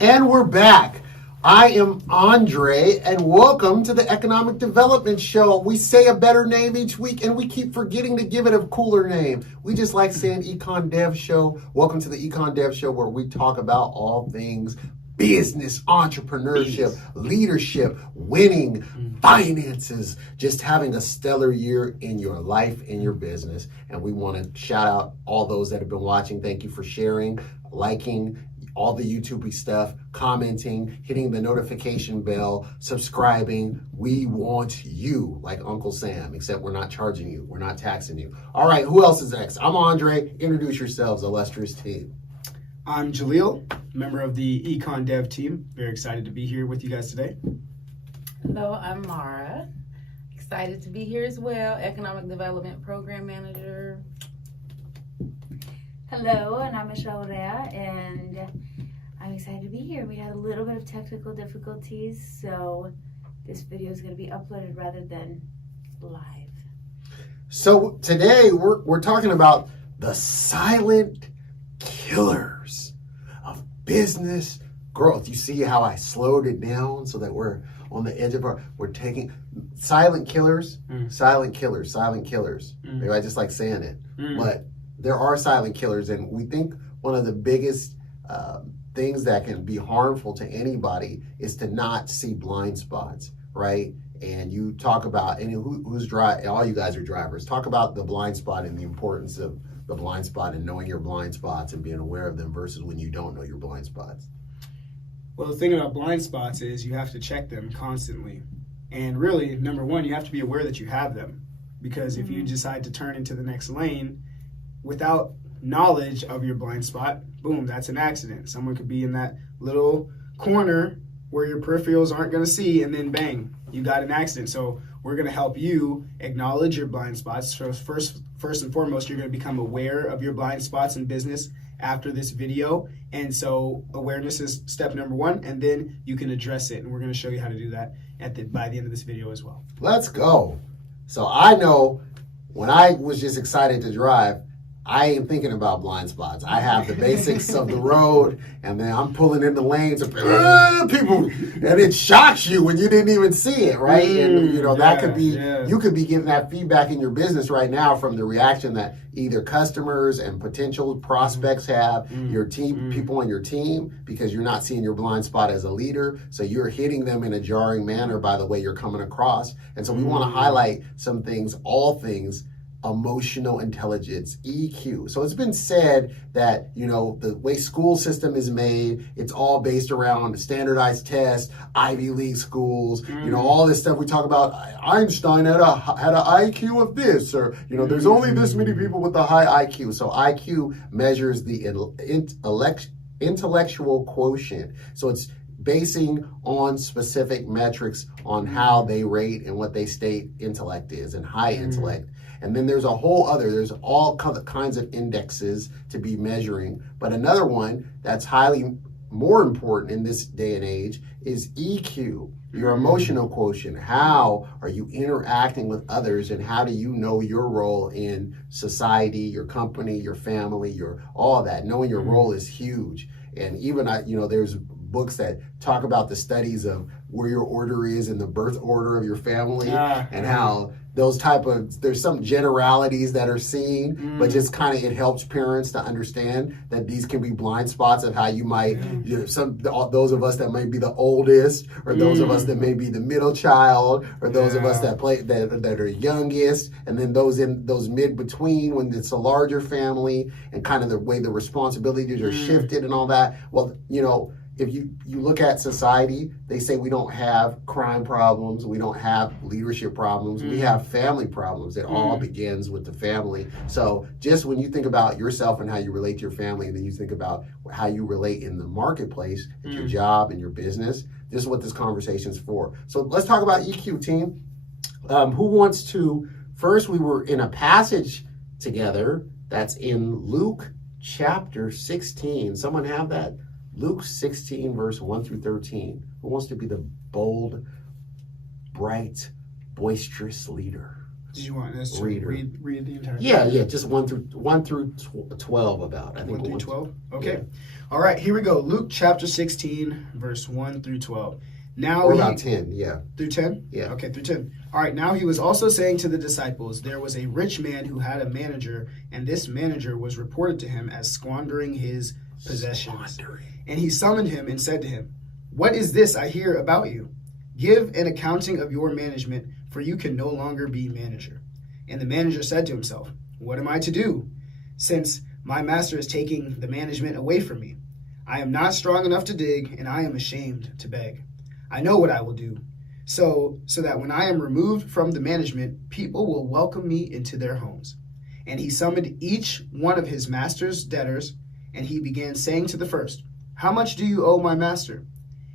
And we're back. I am Andre, and welcome to the Economic Development Show. We say a better name each week, and we keep forgetting to give it a cooler name. We just like saying Econ Dev Show. Welcome to the Econ Dev Show, where we talk about all things business, entrepreneurship, leadership, winning, finances, just having a stellar year in your life, in your business. And we want to shout out all those that have been watching. Thank you for sharing, liking, all the YouTube stuff, commenting, hitting the notification bell, subscribing. We want you, like Uncle Sam, except we're not charging you. We're not taxing you. All right, who else is next? I'm Andre. Introduce yourselves, illustrious team. I'm Jaleel, member of the Econ Dev team. Very excited to be here with you guys today. Hello, I'm Mara. Excited to be here as well. Economic Development Program Manager. Hello, and I'm Michelle Rea, and I'm excited to be here. We had a little bit of technical difficulties, so this video is going to be uploaded rather than live. So today we're talking about the silent killers of business growth. You see how I slowed it down so that we're on the edge of we're taking silent killers, silent killers. Maybe I just like saying it, but there are silent killers, and we think one of the biggest things that can be harmful to anybody is to not see blind spots, right? And you talk about, and who's driving, all you guys are drivers, talk about the blind spot and the importance of the blind spot and knowing your blind spots and being aware of them versus when you don't know your blind spots. Well, the thing about blind spots is you have to check them constantly. And really, number one, you have to be aware that you have them. Because if you decide to turn into the next lane without knowledge of your blind spot, boom, that's an accident. Someone could be in that little corner where your peripherals aren't going to see, and then bang, you got an accident. So we're going to help you acknowledge your blind spots. So first and foremost, you're going to become aware of your blind spots in business after this video. And so awareness is step number one, and then you can address it. And we're going to show you how to do that by the end of this video as well. Let's go. So I know when I was just excited to drive, I ain't thinking about blind spots. I have the basics of the road, and then I'm pulling in the lanes of people, and it shocks you when you didn't even see it, right? And you know that could be you could be getting that feedback in your business right now from the reaction that either customers and potential prospects have, your team, people on your team, because you're not seeing your blind spot as a leader, so you're hitting them in a jarring manner by the way you're coming across. And so we want to highlight some things, all things. Emotional intelligence, EQ. So it's been said that, you know, the way school system is made, it's all based around standardized tests, Ivy League schools, you know, all this stuff we talk about. Einstein had an IQ of this, or, you know, there's only this many people with a high IQ. So IQ measures the intellectual quotient. So it's basing on specific metrics on how they rate and what they state intellect is, and high intellect. And then there's there's all kinds of indexes to be measuring. But another one that's highly more important in this day and age is EQ, your emotional quotient. How are you interacting with others, and how do you know your role in society, your company, your family, all of that? Knowing your role is huge. And even, there's books that talk about the studies of where your order is in the birth order of your family, and how there's some generalities that are seen, but just kind of it helps parents to understand that these can be blind spots of how you might, those of us that might be the oldest, or those of us that may be the middle child, or those of us that are youngest, and then those in those mid between when it's a larger family, and kind of the way the responsibilities are shifted and all that. Well, if you look at society, they say we don't have crime problems, we don't have leadership problems, we have family problems. It all begins with the family. So just when you think about yourself and how you relate to your family, and then you think about how you relate in the marketplace, at your job and your business, this is what this conversation is for. So let's talk about EQ, team. Who wants to, first we were in a passage together that's in Luke chapter 16. Someone have that? Luke 16, verse 1 through 13. Who wants to be the bold, bright, boisterous leader? Did you want us to Reader. read the entire? Yeah, just 1 through 12 about. I think 1 through 1 12. Okay. Yeah. All right. Here we go. Luke chapter 16, verse 1 through 12. Now Or he, about 10, yeah. through 10. Yeah. Okay, through 10. All right. Now he was also saying to the disciples, there was a rich man who had a manager, and this manager was reported to him as squandering his possessions. And he summoned him and said to him, "What is this I hear about you? Give an accounting of your management, for you can no longer be manager." And the manager said to himself, "What am I to do, since my master is taking the management away from me? I am not strong enough to dig, and I am ashamed to beg. I know what I will do, so that when I am removed from the management, people will welcome me into their homes." And he summoned each one of his master's debtors, and he began saying to the first, "How much do you owe my master?"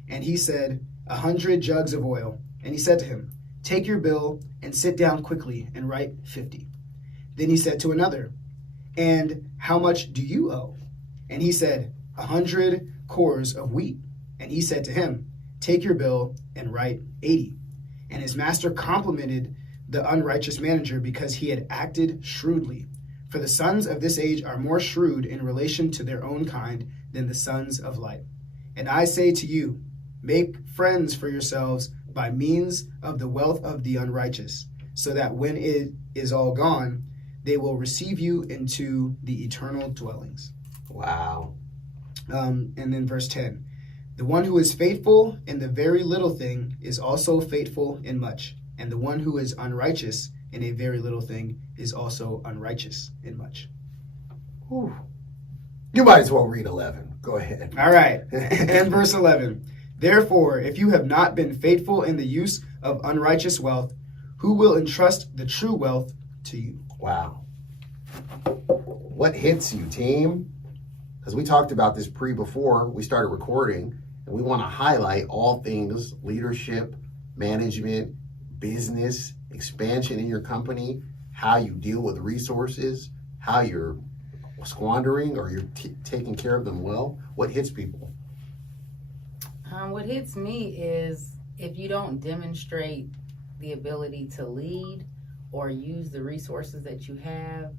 And he said, 100 jugs of oil. And he said to him, "Take your bill and sit down quickly and write 50. Then he said to another, "And how much do you owe?" And he said, 100 cores of wheat. And he said to him, "Take your bill and write 80. And his master complimented the unrighteous manager because he had acted shrewdly. For the sons of this age are more shrewd in relation to their own kind than the sons of light. And I say to you, make friends for yourselves by means of the wealth of the unrighteous, so that when it is all gone, they will receive you into the eternal dwellings." Wow. And then verse 10. "The one who is faithful in the very little thing is also faithful in much. And the one who is unrighteous in a very little thing is also unrighteous in much." Whew. You might as well read 11. Go ahead. All right. And verse 11. "Therefore, if you have not been faithful in the use of unrighteous wealth, who will entrust the true wealth to you?" Wow. What hits you, team? Because we talked about this before we started recording, and we want to highlight all things leadership, management, business, expansion in your company, how you deal with resources, how you're squandering or you're taking care of them well. What hits people? What hits me is if you don't demonstrate the ability to lead or use the resources that you have,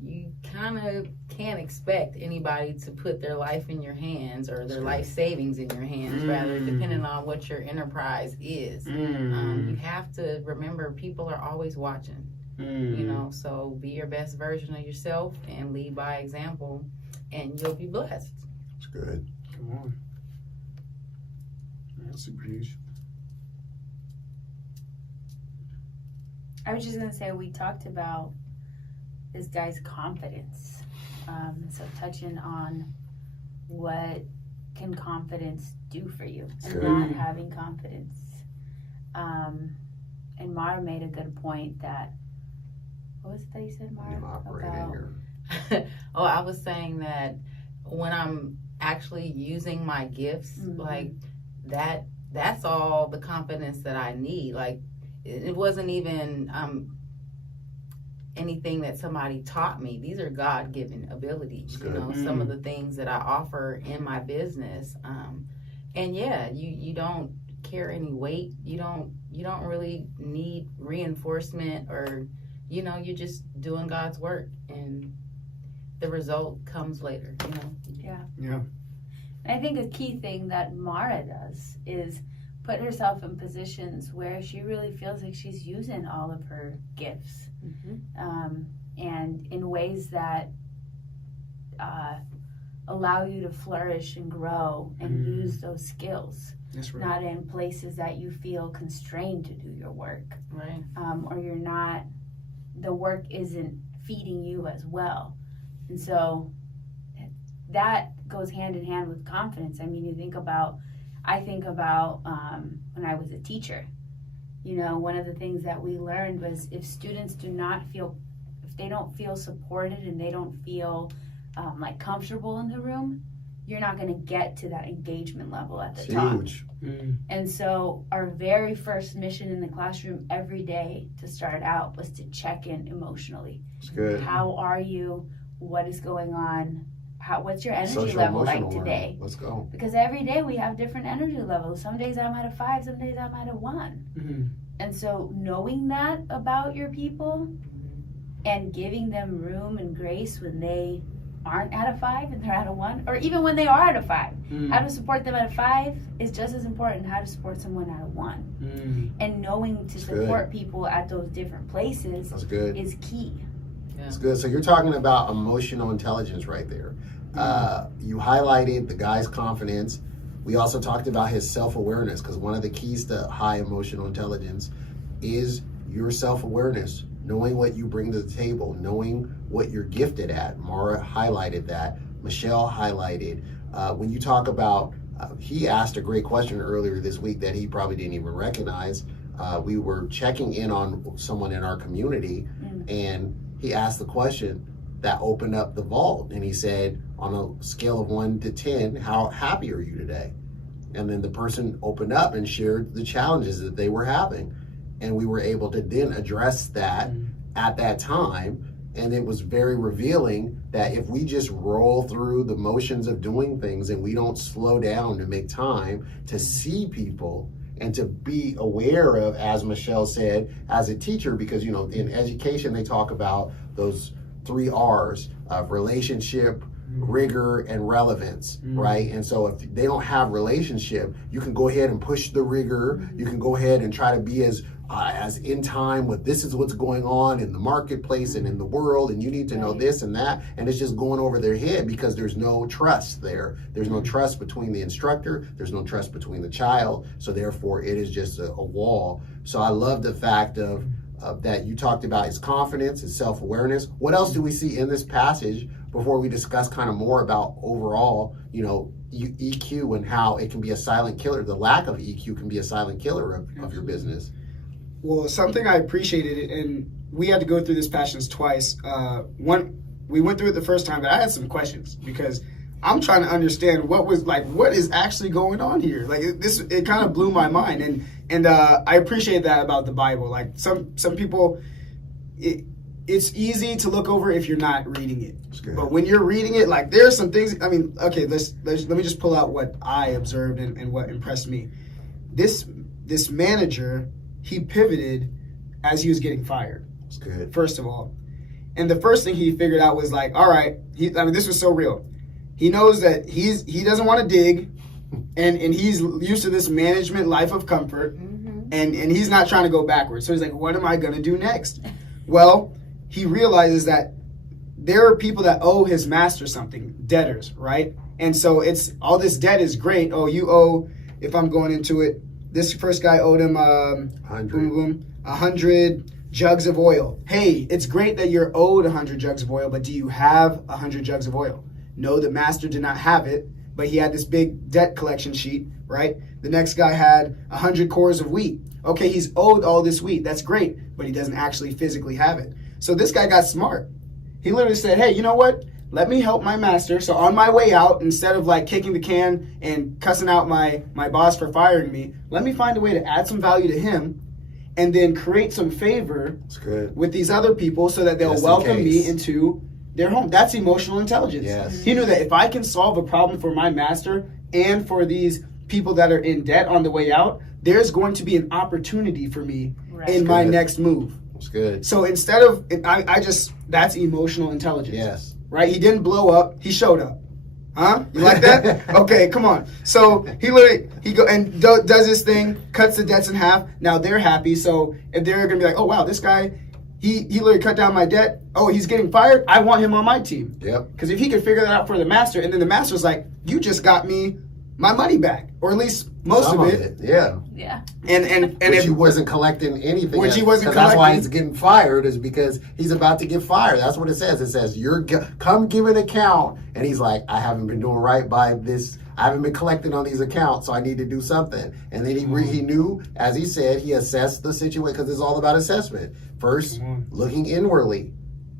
you kind of can't expect anybody to put their life in your hands or their life savings in your hands, rather, depending on what your enterprise is. You have to remember people are always watching, you know, so be your best version of yourself and lead by example, and you'll be blessed. It's good. Come on. That's super huge. I was just gonna say, we talked about this guy's confidence. So touching on what can confidence do for you and Good. not having confidence. And Mara made a good point that, what was it that you said, Mara? You operate in About, your Oh, I was saying that when I'm actually using my gifts, like that's all the confidence that I need. Like it wasn't even anything that somebody taught me. These are God-given abilities, you know, some of the things that I offer in my business. And yeah, you don't carry any weight. You don't really need reinforcement, or, you know, you're just doing God's work and the result comes later, you know? Yeah. I think a key thing that Mara does is put herself in positions where she really feels like she's using all of her gifts, and in ways that allow you to flourish and grow and use those skills. That's right. Not in places that you feel constrained to do your work, Right. or you're not, the work isn't feeding you as well. And so that goes hand in hand with confidence. I mean, I think about when I was a teacher, you know, one of the things that we learned was if students if they don't feel supported and they don't feel like comfortable in the room, you're not going to get to that engagement level at the top. huge. And so our very first mission in the classroom every day to start out was to check in emotionally. It's good. How are you? What is going on? what's your energy Social level like emotional today? learning. Let's go. Because every day we have different energy levels. Some days I'm at a 5, some days I'm at a 1. Mm-hmm. And so knowing that about your people and giving them room and grace when they aren't at a 5 and they're at a 1, or even when they are at a 5. How to support them at a 5 is just as important how to support someone at a 1. And knowing to support people at those different places That's good. is key. That's good. So you're talking about emotional intelligence right there. You highlighted the guy's confidence. We also talked about his self-awareness, because one of the keys to high emotional intelligence is your self-awareness, knowing what you bring to the table, knowing what you're gifted at. Mara highlighted that. Michelle highlighted. When you talk about, he asked a great question earlier this week that he probably didn't even recognize. We were checking in on someone in our community, and he asked the question that opened up the vault, and he said, on a scale of 1 to 10, how happy are you today? And then the person opened up and shared the challenges that they were having, and we were able to then address that at that time. And it was very revealing that if we just roll through the motions of doing things and we don't slow down to make time to see people and to be aware of, as Michelle said, as a teacher, because, you know, in education, they talk about those 3 R's of relationship, rigor, and relevance, right? And so if they don't have relationship, you can go ahead and push the rigor. You can go ahead and try to be as in time with this is what's going on in the marketplace and in the world, and you need to know this and that, and it's just going over their head because there's no trust there. There's no trust between the instructor, there's no trust between the child, so therefore it is just a wall. So I love the fact of that you talked about his confidence, his self-awareness. What else do we see in this passage before we discuss kind of more about overall, you know, EQ and how it can be a silent killer? The lack of EQ can be a silent killer of your business. Well, something I appreciated, and we had to go through this passage twice. We went through it the first time, but I had some questions because I'm trying to understand what is actually going on here. Like it kind of blew my mind, and I appreciate that about the Bible. Like some people, it's easy to look over if you're not reading it. But when you're reading it, like there's some things. I mean, okay, let me just pull out what I observed and what impressed me. This manager, he pivoted as he was getting fired. That's good. First of all, and the first thing he figured out was like, all right, this was so real. He knows that he doesn't want to dig, and he's used to this management life of comfort, and he's not trying to go backwards. So he's like, what am I going to do next? Well, he realizes that there are people that owe his master something, debtors, right? And so it's all this debt is great. Oh, you owe, if I'm going into it, this first guy owed him 100 jugs of oil. Hey, it's great that you're owed 100 jugs of oil, but do you have 100 jugs of oil? No, the master did not have it, but he had this big debt collection sheet, right? The next guy had 100 cores of wheat. Okay, he's owed all this wheat. That's great, but he doesn't actually physically have it. So this guy got smart. He literally said, hey, you know what? Let me help my master. So on my way out, instead of like kicking the can and cussing out my boss for firing me, let me find a way to add some value to him and then create some favor with these other people so that they'll welcome me into their home. That's emotional intelligence. Yes. He knew that if I can solve a problem for my master and for these people that are in debt on the way out, there's going to be an opportunity for me in my next move. That's good. So instead of, that's emotional intelligence. Yes. Right? He didn't blow up. He showed up. Huh? You like that? Okay, come on. So he does this thing, cuts the debts in half. Now they're happy. So if they're going to be like, oh, wow, this guy, he literally cut down my debt. Oh, he's getting fired. I want him on my team. Yep. Because if he could figure that out for the master, and then the master's like, you just got me my money back, or at least most Some of it. Yeah. And which if he wasn't collecting anything. Which he wasn't That's why collecting. he's getting fired, is because he's about to get fired. That's what it says. It says, come give an account. And he's like, I haven't been doing right by this. I haven't been collecting on these accounts, so I need to do something. And then he knew, as he said, he assessed the situation, because it's all about assessment. First, looking inwardly.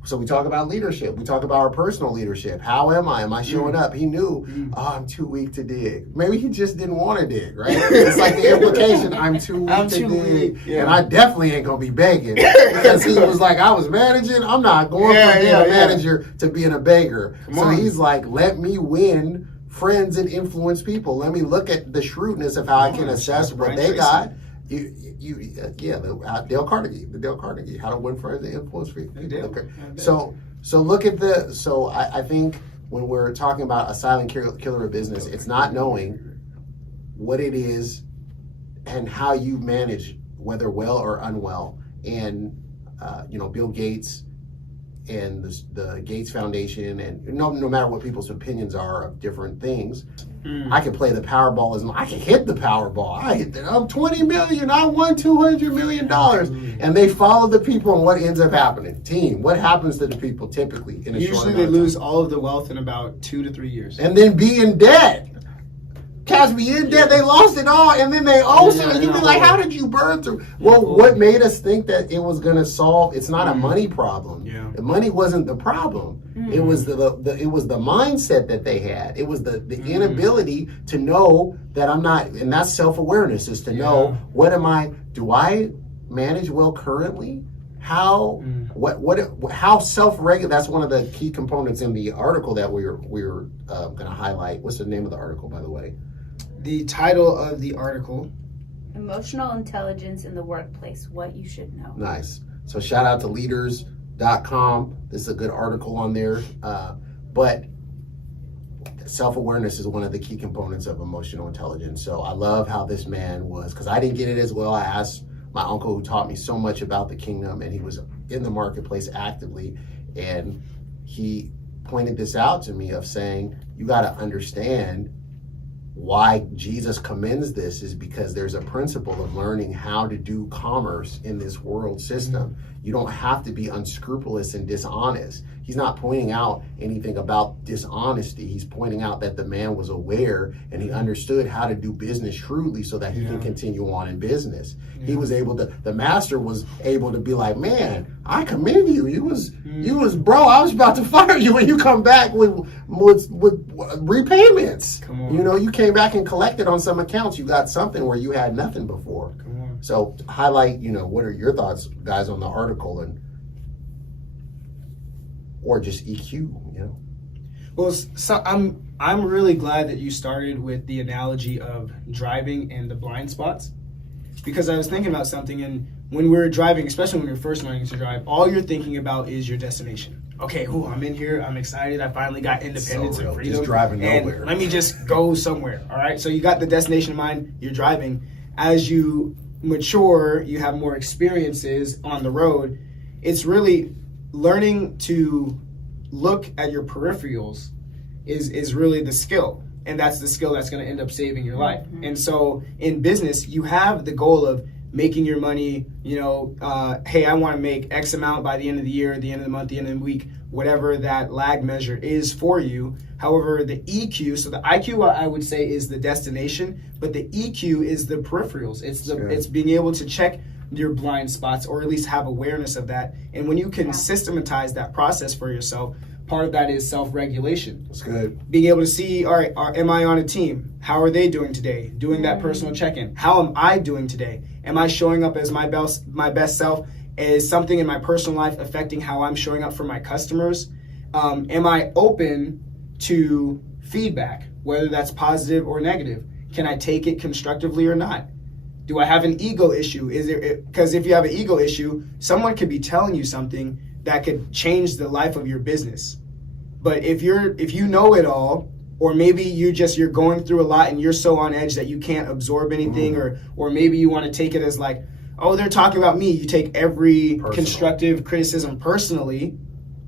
So we talk about leadership. We talk about our personal leadership. How am I? Am I showing up? He knew, I'm too weak to dig. Maybe he just didn't want to dig, right? It's like the implication, I'm too weak to dig. Yeah. And I definitely ain't going to be begging. Because he was like, I was managing. I'm not going from being a manager to being a beggar. So he's like, let me win friends and influence people. Let me look at the shrewdness of how I can assess what they got. Dale Carnegie, How to Win Friends and Influence People. Okay. So look at I think when we're talking about a silent killer of business, it's not knowing what it is and how you manage, whether well or unwell. And Bill Gates and the Gates Foundation, and no matter what people's opinions are of different things, I can play the Powerball I can hit the Powerball. I'm 20 million. I won $200 million, and they follow the people, and what ends up happening? Team. What happens to the people typically in a short Usually amount they of time? lose all of the wealth in about 2 to 3 years. And then be in debt. Cats be in debt. They lost it all, and then they owe some. And you be like, how did you burn through? Well, what made us think that it was going to solve? It's not a money problem. Yeah. The money wasn't the problem. It was the mindset that they had. It was the inability to know that I'm not, and that's self-awareness, is to know do I manage well currently? How how self-regulate? That's one of the key components in the article that we're going to highlight. What's the name of the article, by the way? The title of the article: Emotional Intelligence in the Workplace, What You Should Know. Nice. So shout out to leaders.com. This is a good article on there. But self-awareness is one of the key components of emotional intelligence. So I love how this man was, because I didn't get it as well. I asked my uncle, who taught me so much about the kingdom, and he was in the marketplace actively, and he pointed this out to me of saying, you got to understand why Jesus commends this is because there's a principle of learning how to do commerce in this world system. You don't have to be unscrupulous and dishonest. He's not pointing out anything about dishonesty. He's pointing out that the man was aware and he understood how to do business shrewdly so that he can continue on in business. He was able to, the master was able to be like, man, I commend you. You was, bro, I was about to fire you when you come back with repayments. Come on. You know, you came back and collected on some accounts. You got something where you had nothing before. Come on. So highlight, what are your thoughts, guys, on the article, or just EQ, Well, so I'm really glad that you started with the analogy of driving and the blind spots, because I was thinking about something, and when we're driving, especially when you're first learning to drive, all you're thinking about is your destination. Okay, I'm in here, I'm excited, I finally got independence and freedom. Just driving and nowhere. let me just go somewhere, all right? So you got the destination in mind, you're driving. As you mature, you have more experiences on the road, it's really learning to look at your peripherals is really the skill, and that's the skill that's going to end up saving your life. And so in business, you have the goal of making your money, hey, I want to make X amount by the end of the year, the end of the month, the end of the week, whatever that lag measure is for you. However, the EQ, so the IQ I would say is the destination, but the EQ is the peripherals. It's being able to check your blind spots, or at least have awareness of that. And when you can systematize that process for yourself, part of that is self-regulation. That's good. Being able to see, all right, am I on a team? How are they doing today? Doing that personal check-in. How am I doing today? Am I showing up as my best self? Is something in my personal life affecting how I'm showing up for my customers? Am I open to feedback, whether that's positive or negative? Can I take it constructively or not? Do I have an ego issue? Because if you have an ego issue, someone could be telling you something that could change the life of your business. But if you know it all, or maybe you're going through a lot and you're so on edge that you can't absorb anything, or maybe you want to take it as like, oh, they're talking about me. You take every constructive criticism personally,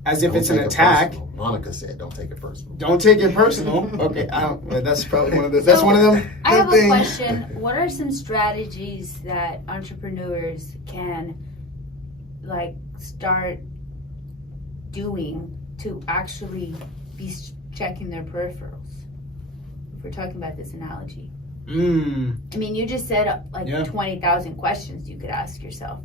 as if it's an attack. Monica said, "Don't take it personal." Don't take it personal. Okay, that's probably one of them. I have a question. What are some strategies that entrepreneurs can start doing to actually be checking their peripherals? If we're talking about this analogy. I mean, you just said 20,000 questions you could ask yourself.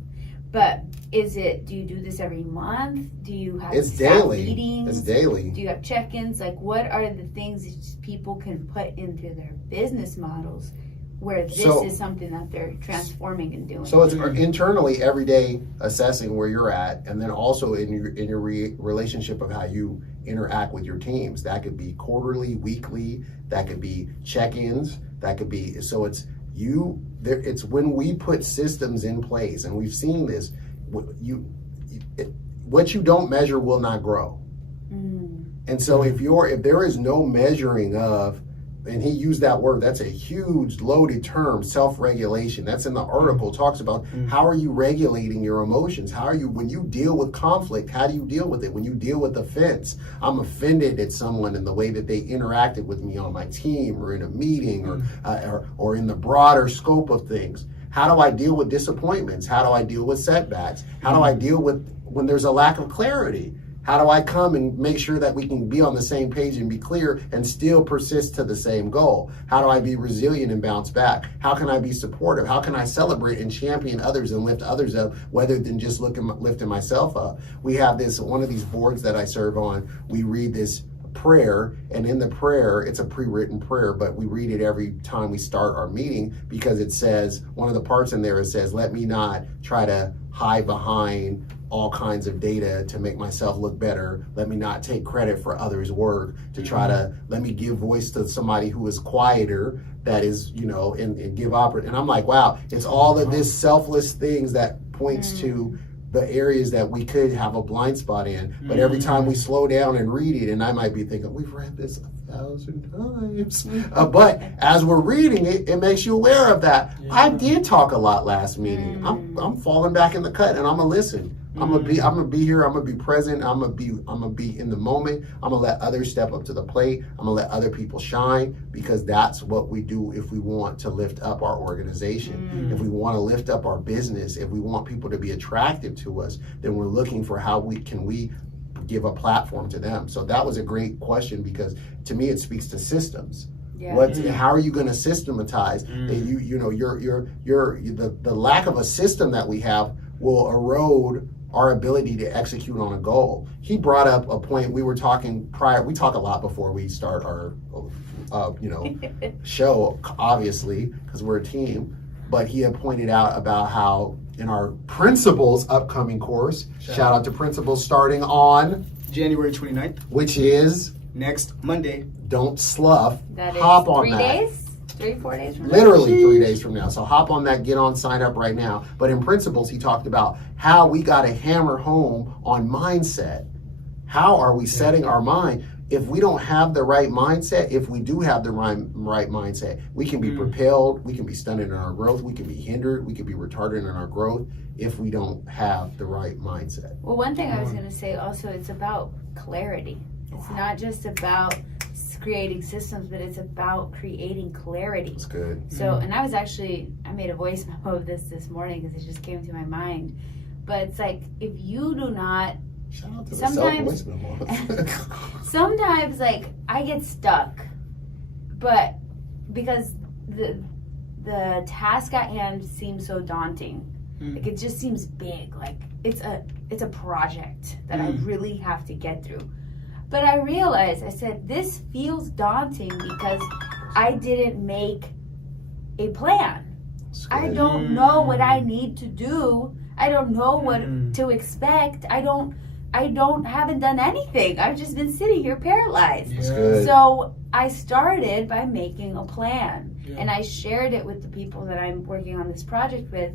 But do you do this every month? Do you have It's staff daily. meetings? It's daily. Do you have check-ins? Like, what are the things that people can put into their business models where this So- is something that they're transforming and doing? So it's internally every day assessing where you're at, and then also in your relationship of how you interact with your teams. That could be quarterly, weekly. That could be check-ins. That could be so it's you. There, it's when we put systems in place, and we've seen this. What you don't measure will not grow. And so if there is no measuring of, and he used that word, that's a huge loaded term, self-regulation. That's in the article, talks about how are you regulating your emotions? How are you, when you deal with conflict, how do you deal with it? When you deal with offense, I'm offended at someone in the way that they interacted with me on my team or in a meeting or in the broader scope of things. How do I deal with disappointments? How do I deal with setbacks? How do I deal with when there's a lack of clarity? How do I come and make sure that we can be on the same page and be clear and still persist to the same goal? How do I be resilient and bounce back? How can I be supportive? How can I celebrate and champion others and lift others up rather than just lifting myself up? We have one of these boards that I serve on. We read this prayer, and in the prayer, it's a pre-written prayer, but we read it every time we start our meeting because it says, one of the parts in there, it says, let me not try to hide behind all kinds of data to make myself look better. Let me not take credit for others' work to try to, let me give voice to somebody who is quieter, that is, and give and I'm like, wow, it's all of this selfless things that points to the areas that we could have a blind spot in. But every time we slow down and read it, and I might be thinking, we've read this 1,000 times. But as we're reading it, it makes you aware of that. I did talk a lot last meeting. I'm falling back in the cut, and I'm gonna listen. I'm gonna be here. I'm gonna be present. I'm gonna be in the moment. I'm gonna let others step up to the plate. I'm gonna let other people shine, because that's what we do if we want to lift up our organization. If we want to lift up our business, if we want people to be attractive to us, then we're looking for how we give a platform to them. So that was a great question, because to me it speaks to systems. Yeah. How are you going to systematize? The lack of a system that we have will erode our ability to execute on a goal. He brought up a point. We were talking prior. We talk a lot before we start our, show, obviously, because we're a team. But he had pointed out about how in our Principles upcoming course, shout out to Principles, starting on January 29th, which is next Monday. Don't slough. That is Hop on 3 that. days? 3-4 days from now? Literally 3 days from now. So hop on that, get on, sign up right now. But in Principles, he talked about how we got to hammer home on mindset. How are we setting our mind? If we don't have the right mindset, if we do have the right mindset, we can be propelled, we can be stunted in our growth, we can be hindered, we can be retarded in our growth if we don't have the right mindset. Well, one thing I was going to say also, it's about clarity. It's not just about creating systems, but it's about creating clarity. That's good. So, and I made a voice memo of this morning because it just came to my mind. But it's like, if you do not, Shout out to sometimes, the self-voice memo. sometimes like I get stuck, but because the task at hand seems so daunting. Like it just seems big. Like it's a project that I really have to get through. But I realized, I said, this feels daunting because I didn't make a plan. I don't know what I need to do. I don't know what to expect. Haven't done anything. I've just been sitting here paralyzed. That's good. So I started by making a plan, and I shared it with the people that I'm working on this project with,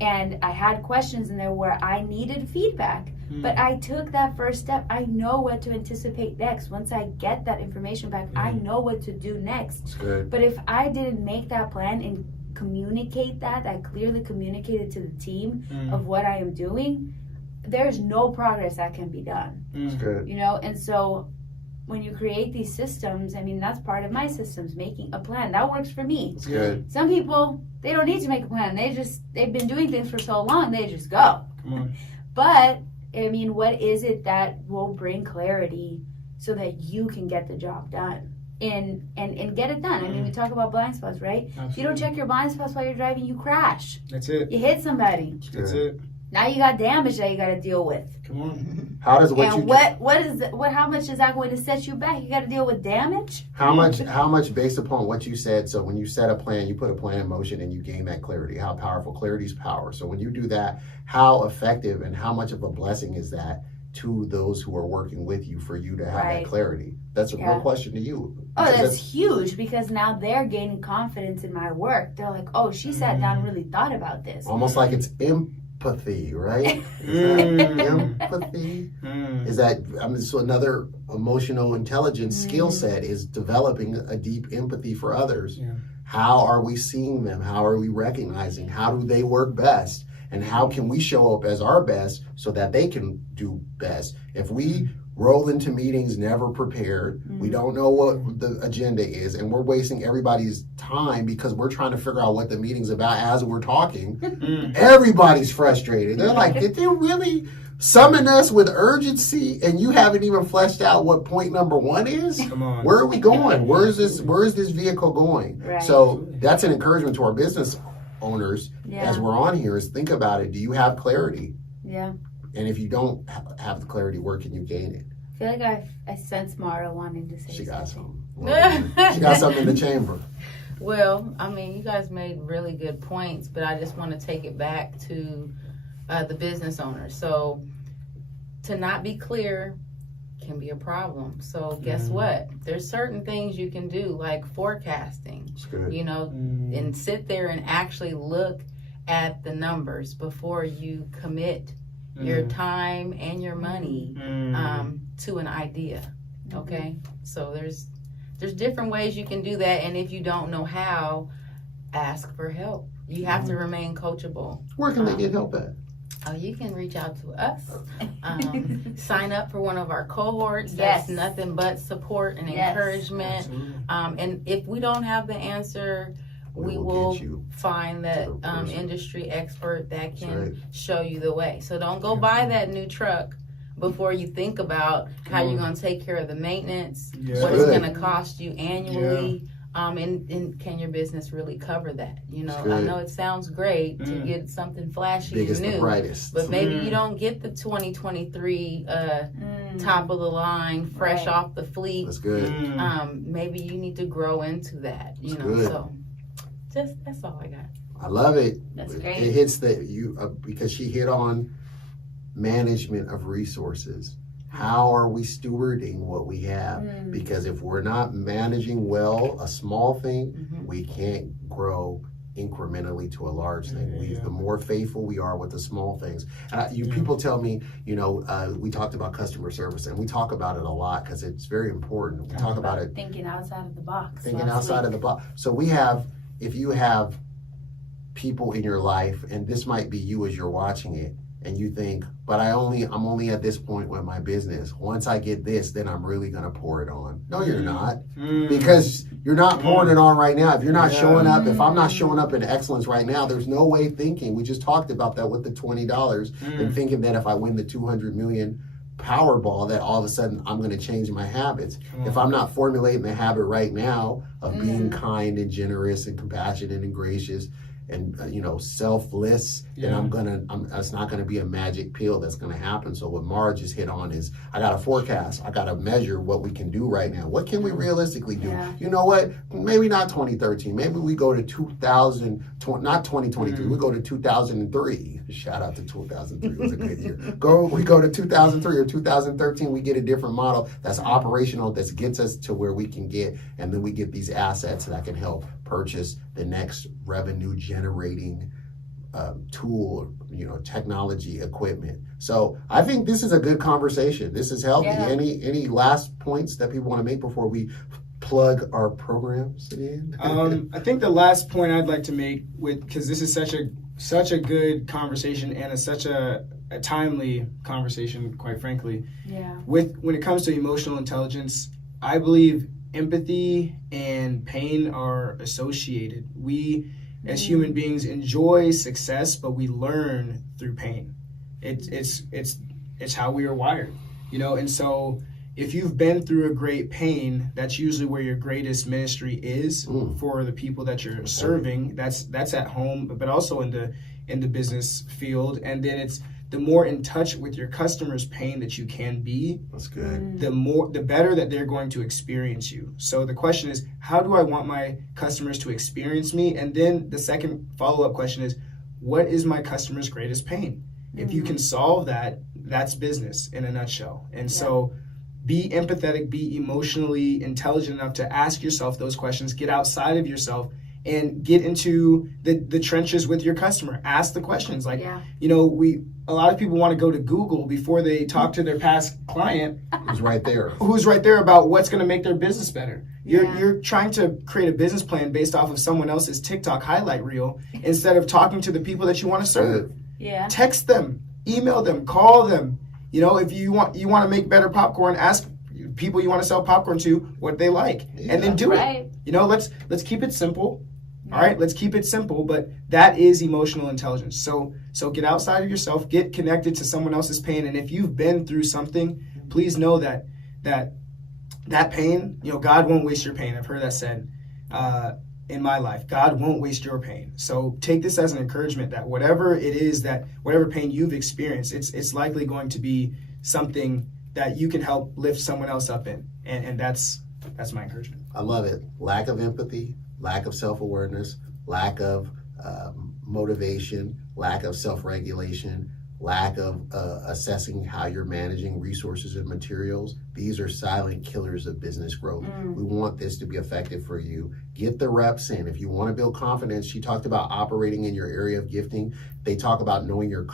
and I had questions in there where I needed feedback, but I took that first step. I know what to anticipate next. Once I get that information back, I know what to do next. That's good. But if I didn't make that plan and communicate that, I clearly communicated to the team of what I am doing, there's no progress that can be done. That's good. And so when you create these systems, I mean, that's part of my systems, making a plan. That works for me. That's good. Some people, they don't need to make a plan. They've been doing things for so long, they just go. Come on. But, I mean, what is it that will bring clarity so that you can get the job done? And get it done. I mean, we talk about blind spots, right? Absolutely. If you don't check your blind spots while you're driving, you crash. That's it. You hit somebody. That's it. Now you got damage that you got to deal with. Come on. How does what you how much is that going to set you back? You got to deal with damage. how much based upon what you said? So when you set a plan, you put a plan in motion and you gain that clarity. How powerful? Clarity is power. So when you do that, how effective and how much of a blessing is that to those who are working with you for you to have Right. that clarity? That's a real question to you. Oh, Because that's huge because now they're gaining confidence in my work. They're like, oh, she sat down and really thought about this. almost like it's empathy, right? Mm. Empathy. Mm. Is that, I mean, so another emotional intelligence skill set is developing a deep empathy for others. Yeah. How are we seeing them? How are we recognizing? How do they work best? And how can we show up as our best so that they can do best? If we roll into meetings never prepared, we don't know what the agenda is, and we're wasting everybody's time because we're trying to figure out what the meeting's about as we're talking, Mm. everybody's frustrated. They're like, did they really summon us with urgency and you haven't even fleshed out what point number 1 is? Come on. Where are we going? Where is this vehicle going? Right. So that's an encouragement to our business owners Yeah. as we're on here is think about it. Do you have clarity? Yeah. And if you don't have the clarity, where can you gain it? I feel like I sense Mara wanting to say She got something. some. She got something in the chamber. Well, I mean, you guys made really good points, but I just want to take it back to the business owner. So to not be clear can be a problem. So guess what? There's certain things you can do, like forecasting, It's good. you know, and sit there and actually look at the numbers before you commit your time and your money to an idea. Okay, so there's different ways you can do that, and if you don't know how, ask for help. You have to remain coachable. Where can they get help at? You can reach out to us. Sign up for one of our cohorts. Yes. That's nothing but support and Yes. encouragement. Absolutely. And if we don't have the answer, we will get you. find that to the person. industry expert that That's can right. show you the way. So don't go buy that new truck before you think about how you're going to take care of the maintenance, Yeah. what it's Good. going to cost you annually. And can your business really cover that? You know, That's I good. know it sounds great to get something flashy Biggest and and new, brightest. but maybe you don't get the 2023 top of the line, fresh Right. off the fleet. That's good. Maybe you need to grow into that. You That's know, good. so that's all I got. I love it. That's It great. hits because she hit on management of resources. How are we stewarding what we have? Because if we're not managing well a small thing, we can't grow incrementally to a large thing. The more faithful we are with the small things. People tell me, we talked about customer service, and we talk about it a lot because it's very important. We talk about it Thinking outside of the box. thinking outside of the box. So if you have people in your life, and this might be you as you're watching it, and you think, but I'm only at this point with my business. Once I get this, then I'm really gonna pour it on. No, you're not. Because you're not pouring it on right now. If you're not showing up, if I'm not showing up in excellence right now, there's no way thinking. We just talked about that with the $20 and thinking that if I win the 200 million Powerball, that all of a sudden I'm going to change my habits. If I'm not formulating the habit right now of being kind and generous and compassionate and gracious and selfless, then it's not going to be a magic pill that's going to happen. So what Mara just hit on is I got to forecast. I got to measure what we can do right now. What can we realistically do? Yeah. You know what? Maybe not 2013. Maybe we go to 2020, not 2023. We go to 2003. Shout out to 2003. It was a good year. We go to 2003 or 2013. We get a different model that's operational, that gets us to where we can get, and then we get these assets that can help purchase the next revenue generating tool, technology, equipment. So I think this is a good conversation. This is healthy. Yeah. Any last points that people want to make before we plug our programs in? I think the last point I'd like to make, because this is such a good conversation and such a timely conversation, quite frankly. Yeah. When it comes to emotional intelligence, I believe empathy and pain are associated. We, as human beings, enjoy success, but we learn through pain. It's how we are wired, and so if you've been through a great pain, that's usually where your greatest ministry is for the people that you're serving. That's at home, but also in the business field. And then it's the more in touch with your customer's pain that you can be, That's good. the better that they're going to experience you. So the question is, how do I want my customers to experience me? And then the second follow-up question is, what is my customer's greatest pain? If you can solve that, that's business in a nutshell. And so be empathetic, be emotionally intelligent enough to ask yourself those questions, get outside of yourself, and get into the trenches with your customer. Ask the questions. Like, a lot of people want to go to Google before they talk to their past client Who's right there? who's right there about what's going to make their business better. You're trying to create a business plan based off of someone else's TikTok highlight reel instead of talking to the people that you want to serve. Yeah. Text them, email them, call them. If you want to make better popcorn, ask people you want to sell popcorn to what they like, and then do it. Let's keep it simple. All right, let's keep it simple, but that is emotional intelligence. So get outside of yourself, get connected to someone else's pain, and if you've been through something, please know that pain, God won't waste your pain. I've heard that said in my life. God won't waste your pain. So take this as an encouragement that whatever it is, whatever pain you've experienced, it's likely going to be something that you can help lift someone else up in, and that's my encouragement. I love it. Lack of empathy, lack of self-awareness, lack of motivation, lack of self-regulation, lack of assessing how you're managing resources and materials. These are silent killers of business growth. We want this to be effective for you. Get the reps in. If you want to build confidence, she talked about operating in your area of gifting. They talk about knowing your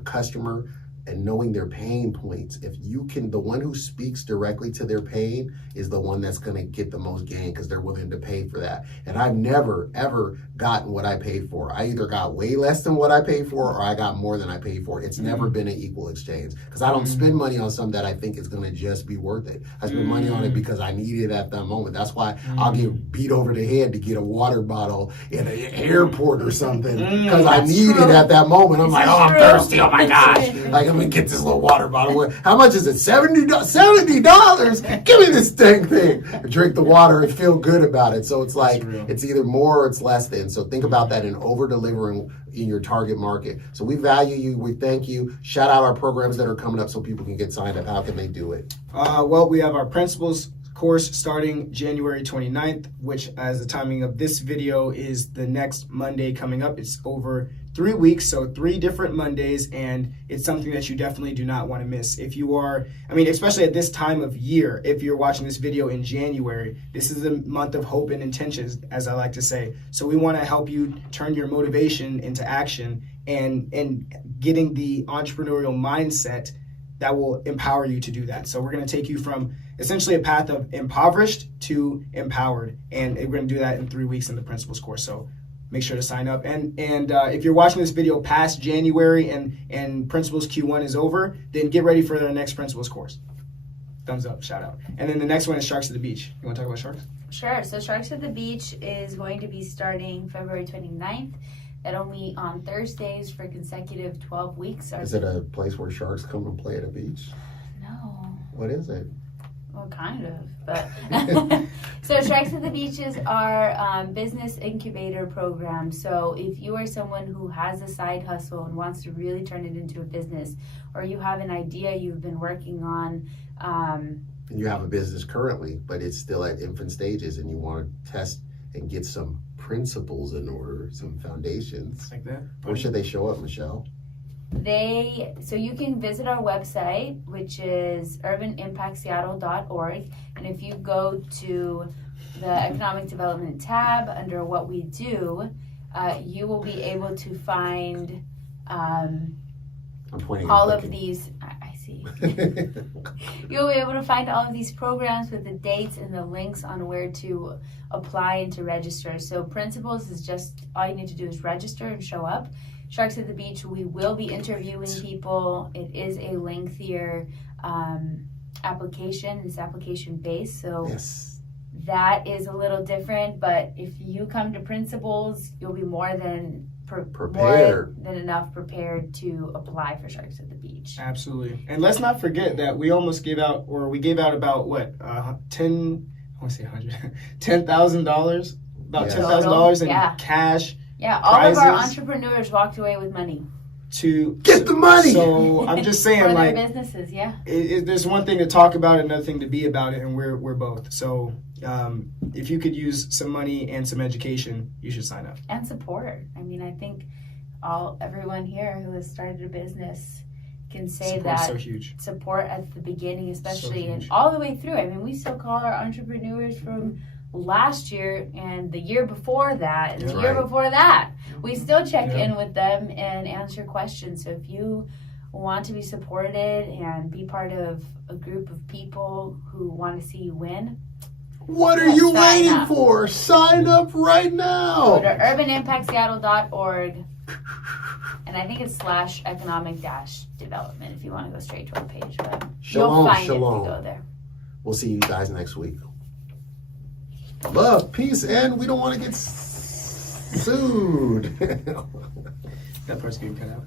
customer and knowing their pain points. If you can, the one who speaks directly to their pain is the one that's going to get the most gain because they're willing to pay for that. And I've never, ever gotten what I paid for. I either got way less than what I paid for or I got more than I paid for. It's never been an equal exchange because I don't spend money on something that I think is going to just be worth it. I spend money on it because I need it at that moment. That's why I'll get beat over the head to get a water bottle in an airport or something because I need it at that moment. I'm like, I'm thirsty. Oh my gosh. Like, let me get this little water bottle. How much is it? $70? Give me this dang thing. Drink the water and feel good about it. So it's like, it's either more or it's less than. So think about that and over-delivering in your target market. So we value you. We thank you. Shout out our programs that are coming up so people can get signed up. How can they do it? Well, we have our principles course starting January 29th, which as the timing of this video is the next Monday coming up. It's over 3 weeks, so 3 different Mondays, and it's something that you definitely do not want to miss. If you are, especially at this time of year, if you're watching this video in January, this is a month of hope and intentions, as I like to say. So we want to help you turn your motivation into action and getting the entrepreneurial mindset that will empower you to do that. So we're going to take you from essentially a path of impoverished to empowered, and we're going to do that in 3 weeks in the principles course. So make sure to sign up. And if you're watching this video past January and Principles Q1 is over, then get ready for the next Principles course. Thumbs up, shout out. And then the next one is Sharks at the Beach. You want to talk about Sharks? Sure. So Sharks at the Beach is going to be starting February 29th. That'll meet on Thursdays for consecutive 12 weeks. Is it a place where sharks come and play at a beach? No. What is it? Well, kind of, but so Sharks at the Beach is our business incubator program. So if you are someone who has a side hustle and wants to really turn it into a business, or you have an idea you've been working on, and you have a business currently, but it's still at infant stages, and you want to test and get some principles in order, some foundations. Like that. Where should they show up, Michelle? So you can visit our website, which is urbanimpactseattle.org, and if you go to the economic development tab under what we do, you will be able to find all of these. I see. You'll be able to find all of these programs with the dates and the links on where to apply and to register. So Principles is just, all you need to do is register and show up. Sharks at the Beach, we will be interviewing people. It is a lengthier application. It's application based, so Yes. that is a little different. But if you come to principals, you'll be more than Prepared. more than enough prepared to apply for Sharks at the Beach. Absolutely. And let's not forget that we almost gave out, or we gave out about what, $10,000, about Yeah. $10,000 in Yeah. cash Yeah, all of our Prizes. entrepreneurs walked away with money to Get the money. So I'm just saying, for their like, businesses. Yeah, there's one thing to talk about, another thing to be about it, and we're both. So if you could use some money and some education, you should sign up. and support. I mean, I think everyone here who has started a business can say Support's that so huge. support at the beginning, especially and huge. all the way through. I mean, we still call our entrepreneurs from last year and the year before that and That's the year right. before that. We still check Yeah. in with them and answer questions. So if you want to be supported and be part of a group of people who want to see you win, What are Yeah, you sign waiting up. for? Sign up right go now. to urbanimpactseattle.org, and I think it's /economic-development if you want to go straight to our page. But Shalom, you'll find shalom. it if you go there. We'll see you guys next week. Love, peace, and we don't want to get sued. That part's getting cut out.